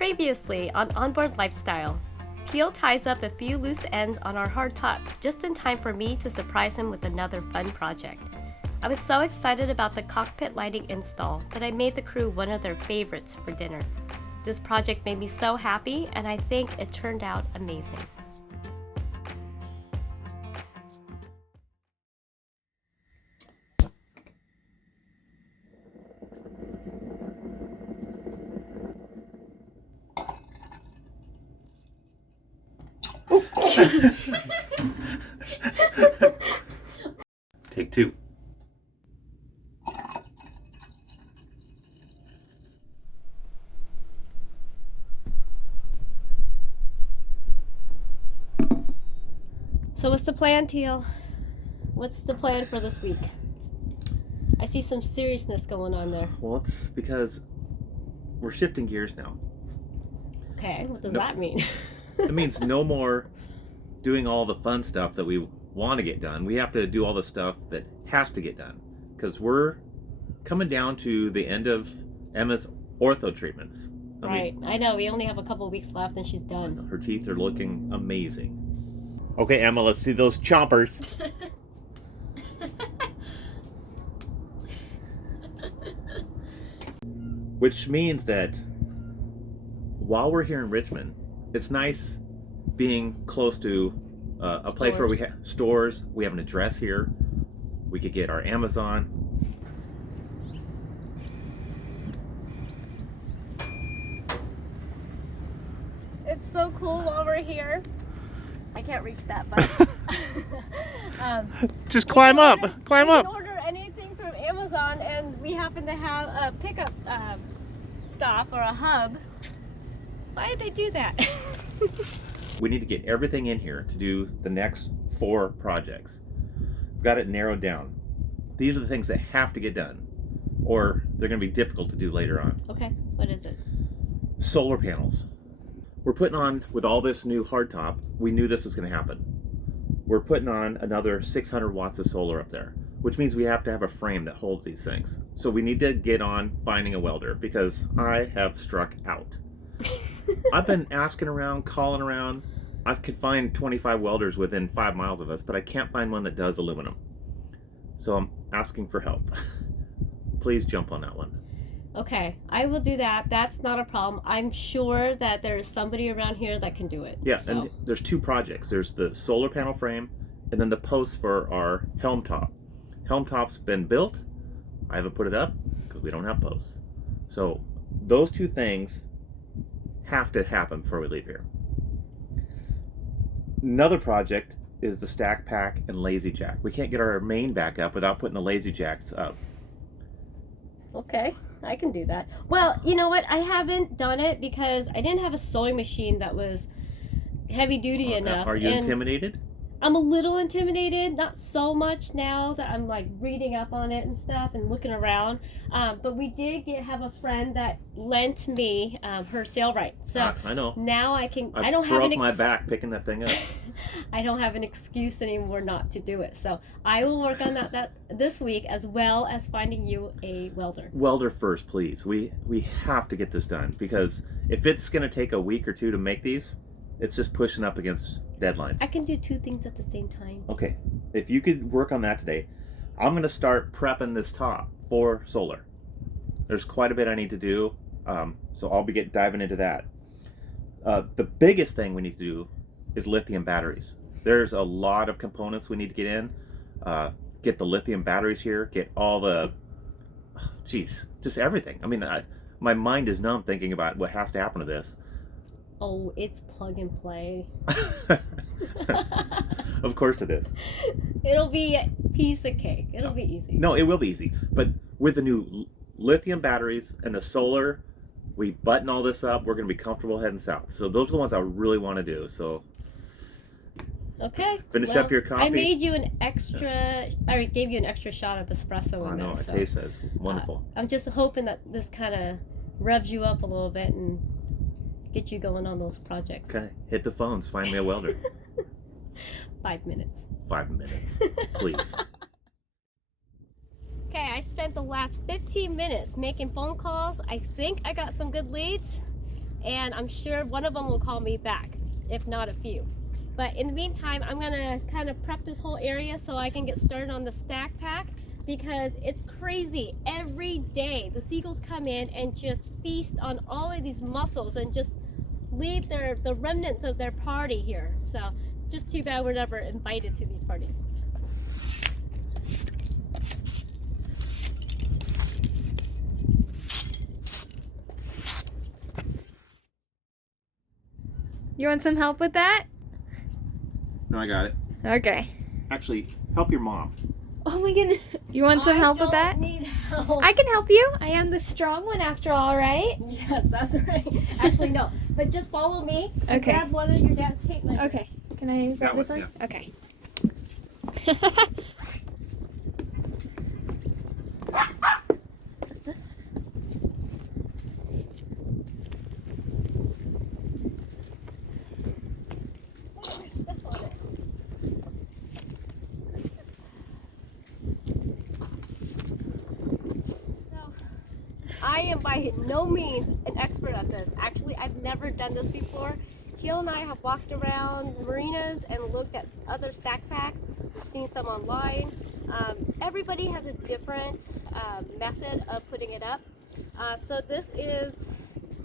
Previously on Onboard Lifestyle, Teal ties up a few loose ends on our hardtop just in time for me to surprise him with another fun project. I was so excited about the cockpit lighting install that I made the crew one of their favorites for dinner. This project made me so happy, and I think it turned out amazing. Take two. So what's the plan, Teal? What's the plan for this week? I see some seriousness going on there. Well, it's because we're shifting gears now. Okay, what does that mean? It means no more doing all the fun stuff that we want to get done. We have to do all the stuff that has to get done because we're coming down to the end of Emma's ortho treatments. I know. We only have a couple weeks left and she's done. Her teeth are looking amazing. Okay, Emma, let's see those chompers. Which means that while we're here in Richmond, it's nice being close to a place where we have stores. We have an address here. We could get our Amazon. It's so cool while we're here. I can't reach that, but just climb up. Climb up. You can order anything from Amazon, and we happen to have a pickup stop or a hub. Why did they do that? We need to get everything in here to do the next 4 projects. We've got it narrowed down. These are the things that have to get done, or they're going to be difficult to do later on. Okay, what is it? Solar panels. We're putting on, with all this new hardtop, we knew this was going to happen. We're putting on another 600 watts of solar up there, which means we have to have a frame that holds these things. So we need to get on finding a welder because I have struck out. I've been asking around, calling around. I could find 25 welders within 5 miles of us, but I can't find one that does aluminum. So I'm asking for help. Please jump on that one. Okay, I will do that. That's not a problem. I'm sure that there is somebody around here that can do it. Yeah, so. And there's 2 projects. There's the solar panel frame and then the post for our helm top. Helm top's been built. I haven't put it up because we don't have posts. So those 2 things have to happen before we leave here. Another project is the stack pack and lazy jack. We can't get our main back up without putting the lazy jacks up. Okay, I can do that. Well, you know what? I haven't done it because I didn't have a sewing machine that was heavy duty enough. Are you intimidated? I'm a little intimidated, not so much now that I'm like reading up on it and stuff and looking around. But we did have a friend that lent me her Sailrite. So I know. Now I can. I don't have my back picking that thing up. I don't have an excuse anymore not to do it. So I will work on that this week, as well as finding you a welder. Welder first, please. We have to get this done because if it's going to take a week or 2 to make these, it's just pushing up against deadlines. I can do 2 things at the same time. Okay, if you could work on that today, I'm going to start prepping this top for solar. There's quite a bit I need to do, so I'll be diving into that. The biggest thing we need to do is lithium batteries. There's a lot of components we need to get in. Get the lithium batteries here, get all the, just everything. I mean, my mind is numb thinking about what has to happen to this. Oh, it's plug and play. Of course it is. It'll be a piece of cake. It'll be easy. No, it will be easy. But with the new lithium batteries and the solar, we button all this up, we're going to be comfortable heading south. So those are the ones I really want to do. So okay. Finish up your coffee. I made you an extra, I gave you an extra shot of espresso in there. I know, it tastes that. It's wonderful. I'm just hoping that this kind of revs you up a little bit and get you going on those projects. Okay, hit the phones, find me a welder. 5 minutes. 5 minutes, please. Okay, I spent the last 15 minutes making phone calls. I think I got some good leads. and I'm sure one of them will call me back, if not a few. But in the meantime, I'm gonna kind of prep this whole area so I can get started on the stack pack, because it's crazy. Every day the seagulls come in and just feast on all of these mussels and just leave the remnants of their party here. So it's just too bad we're never invited to these parties. You want some help with that? No, I got it. Okay. Actually, help your mom. Oh my goodness. You want some help with that? I don't need help. I can help you. I am the strong one after all, right? Yes, that's right. Actually, no. But just follow me. And Okay. grab one of your dad's tape measures. Okay. Can I grab this one? Yeah. Okay. I am by no means an expert at this. Actually, I've never done this before. Teal and I have walked around marinas and looked at other stack packs. We've seen some online. Everybody has a different method of putting it up. So this is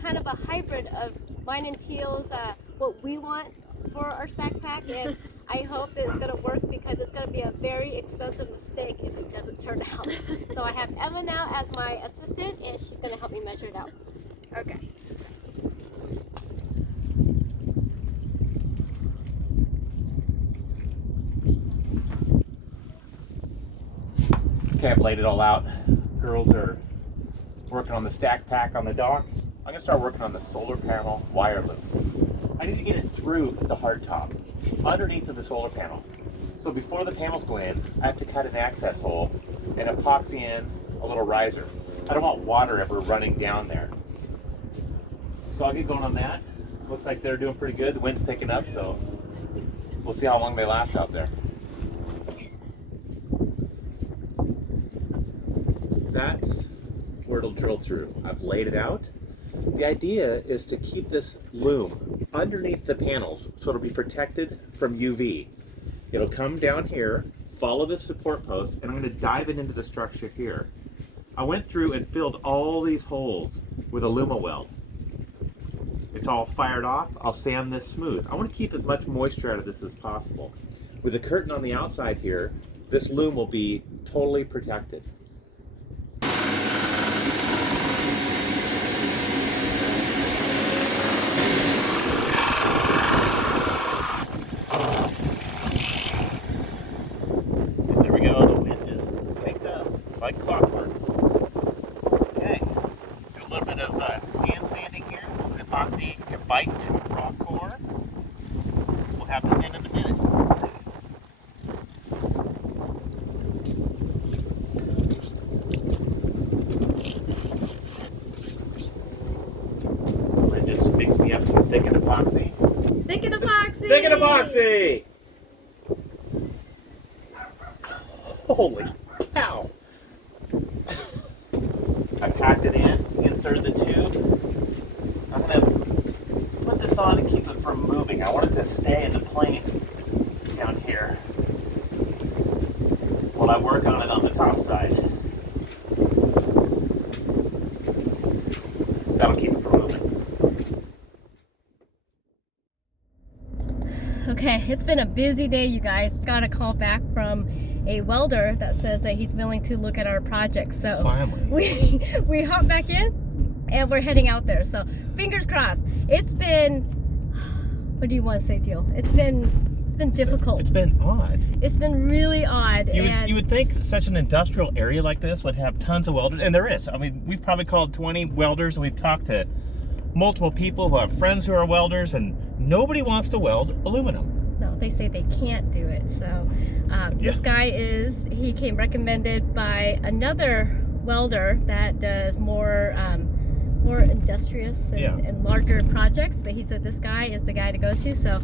kind of a hybrid of mine and Teal's what we want for our stack pack, and I hope that it's going to work, because it's going to be a very expensive mistake if it doesn't turn out. So I have Emma now as my assistant, and she's going to help me measure it out. Okay. Okay, I've laid it all out. Girls are working on the stack pack on the dock. I'm gonna start working on the solar panel wire loop. I need to get it through the hardtop, underneath of the solar panel. So before the panels go in, I have to cut an access hole and epoxy in a little riser. I don't want water ever running down there. So I'll get going on that. Looks like they're doing pretty good. The wind's picking up, so we'll see how long they last out there. That's where it'll drill through. I've laid it out. The idea is to keep this loom underneath the panels so it'll be protected from UV. It'll come down here, follow the support post, and I'm going to dive it into the structure here. I went through and filled all these holes with a Luma weld. It's all fired off. I'll sand this smooth. I want to keep as much moisture out of this as possible. With the curtain on the outside here, this loom will be totally protected. There we go, the wind just picked up like clockwork. Okay, do a little bit of hand sanding here so the epoxy can bite into the rock core. We'll have this in a minute. And just mix me up some thickened epoxy. Thickened epoxy! Thickened epoxy! Holy cow! I packed it in, inserted the tube. I'm going to put this on and keep it from moving. I want it to stay in the plane down here while I work on it on the top side. That'll keep it from moving. Okay, it's been a busy day, you guys. Got a call back from a welder that says that he's willing to look at our project. So Finally. we hop back in and we're heading out there. So fingers crossed. It's been, what do you want to say, Teal? It's been difficult. It's been odd. It's been really odd. You would think such an industrial area like this would have tons of welders, and there is. I mean, we've probably called 20 welders, and we've talked to multiple people who have friends who are welders, and nobody wants to weld aluminum. No, they say they can't do it. So this guy he came recommended by another welder that does more industrious and larger projects, but he said this guy is the guy to go to. So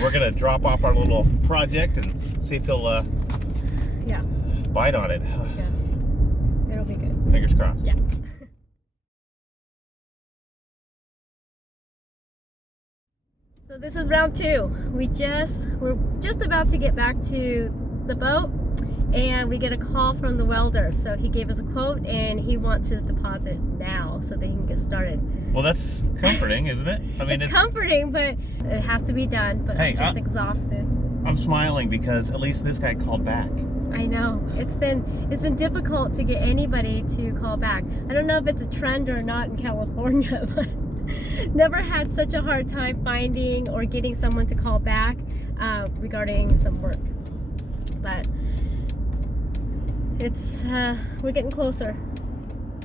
we're gonna drop off our little project and see if he'll bite on it. Yeah, it'll be good. Fingers crossed. Yeah. So this is round 2. We're just about to get back to the boat, and we get a call from the welder. So he gave us a quote, and he wants his deposit now so they can get started. Well, that's comforting, isn't it? I mean, it's comforting, but it has to be done. But hey, I'm just exhausted. I'm smiling because at least this guy called back. I know. It's been difficult to get anybody to call back. I don't know if it's a trend or not in California, but never had such a hard time finding or getting someone to call back regarding some work. But it's we're getting closer.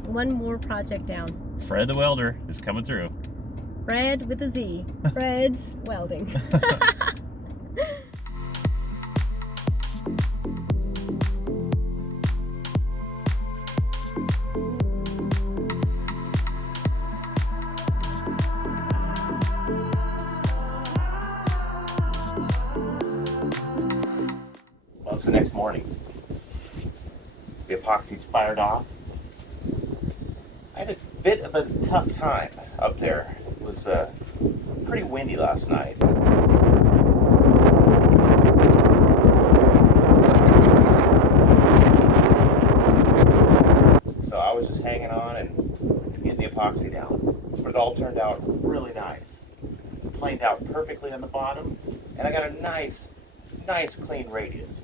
One more project down. Fred the welder is coming through. Fred with a Z. Fred's welding. Well, it's the next morning. The epoxy's fired off. I had a bit of a tough time up there. It was pretty windy last night. So I was just hanging on and getting the epoxy down. But it all turned out really nice. It planed out perfectly on the bottom, and I got a nice clean radius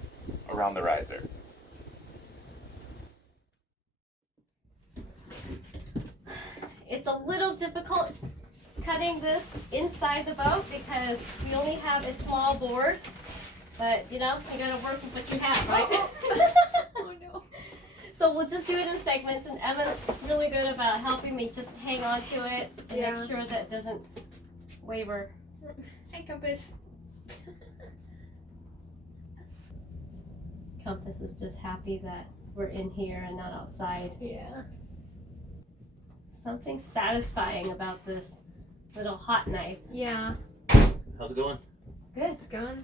around the riser. It's a little difficult cutting this inside the boat because we only have a small board, but you know, you gotta work with what you have, right? Oh no. So we'll just do it in segments, and Emma's really good about helping me just hang on to it and make sure that it doesn't waver. Hi, Compass. Compass is just happy that we're in here and not outside. Yeah. Something satisfying about this little hot knife. Yeah. How's it going? Good. It's going.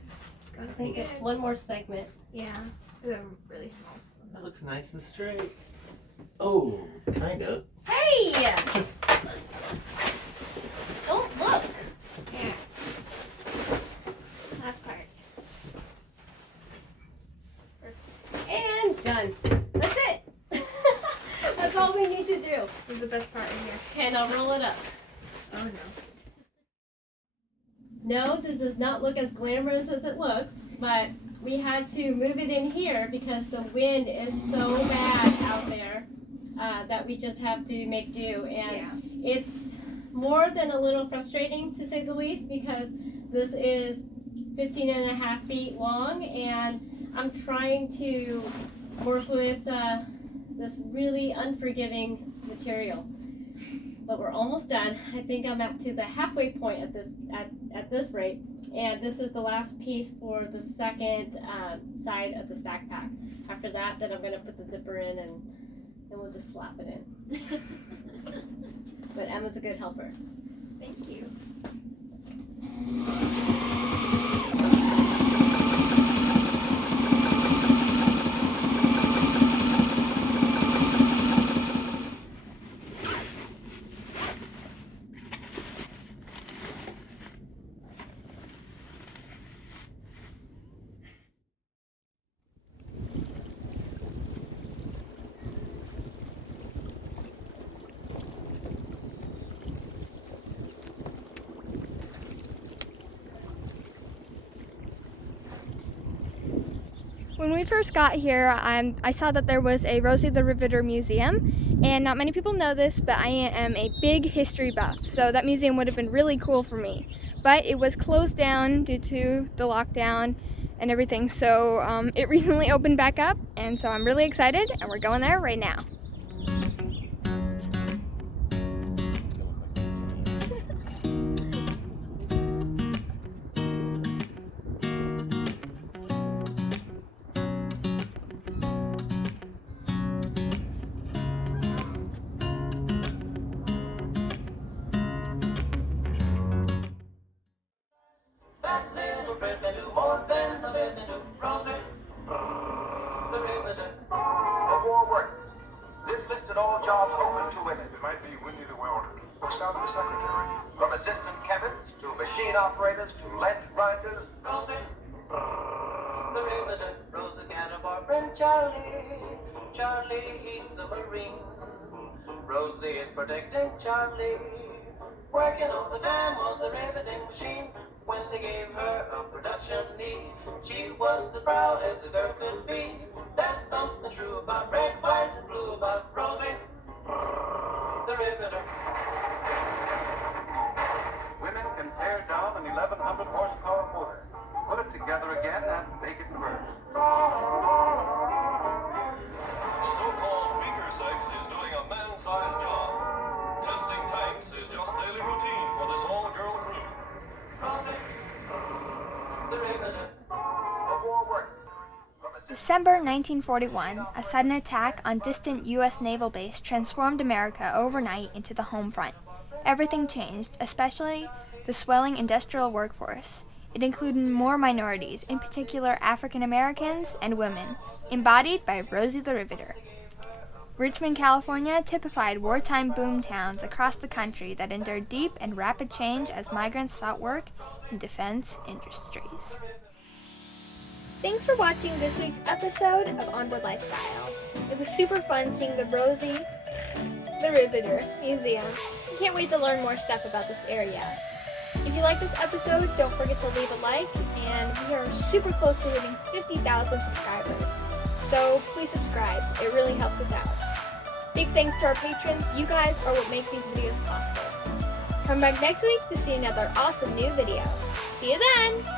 I think it's one more segment. Yeah. They're really small. That looks nice and straight. Oh, kind of. Hey! Don't look. Yeah. Last part. And done. That's it. That's all we need to do. This is the best part in here. Okay, now roll it up. Oh no. No, this does not look as glamorous as it looks, but we had to move it in here because the wind is so bad out there that we just have to make do. And it's more than a little frustrating, to say the least, because this is 15.5 feet long, and I'm trying to work with this really unforgiving material. But we're almost done. I think I'm up to the halfway point at this rate, and this is the last piece for the second side of the stack pack. After that, then I'm gonna put the zipper in, and then we'll just slap it in. But Emma's a good helper. Thank you. When we first got here, I saw that there was a Rosie the Riveter museum, and not many people know this, but I am a big history buff, so that museum would have been really cool for me. But it was closed down due to the lockdown and everything, so it recently opened back up, and so I'm really excited, and we're going there right now. This listed all jobs open to women. It might be Winnie the Welder or Sally the Secretary. From assistant chemists to machine machine operators to ledge grinders. Rosie the Riveter, Rosie and our friend Charlie. Charlie, he's a Marine. Rosie is protecting Charlie, working overtime on the riveting machine. When they gave her a production need, she was as proud as a girl could be. There's something true about red, white, and blue about Rosie the Riveter. Women can tear down an 1100 horsepower motor, put it together again, and make it burn. The so-called weaker sex is doing a man-sized job. Testing tanks is just daily routine for this all-girl crew. Rosie the Riveter. A war work. December 1941, a sudden attack on distant U.S. naval base transformed America overnight into the home front. Everything changed, especially the swelling industrial workforce. It included more minorities, in particular African Americans and women, embodied by Rosie the Riveter. Richmond, California typified wartime boom towns across the country that endured deep and rapid change as migrants sought work in defense industries. Thanks for watching this week's episode of Onboard Lifestyle. It was super fun seeing the Rosie the Riveter Museum. I can't wait to learn more stuff about this area. If you like this episode, don't forget to leave a like, and we are super close to hitting 50,000 subscribers. So please subscribe, it really helps us out. Big thanks to our patrons, you guys are what make these videos possible. Come back next week to see another awesome new video. See you then!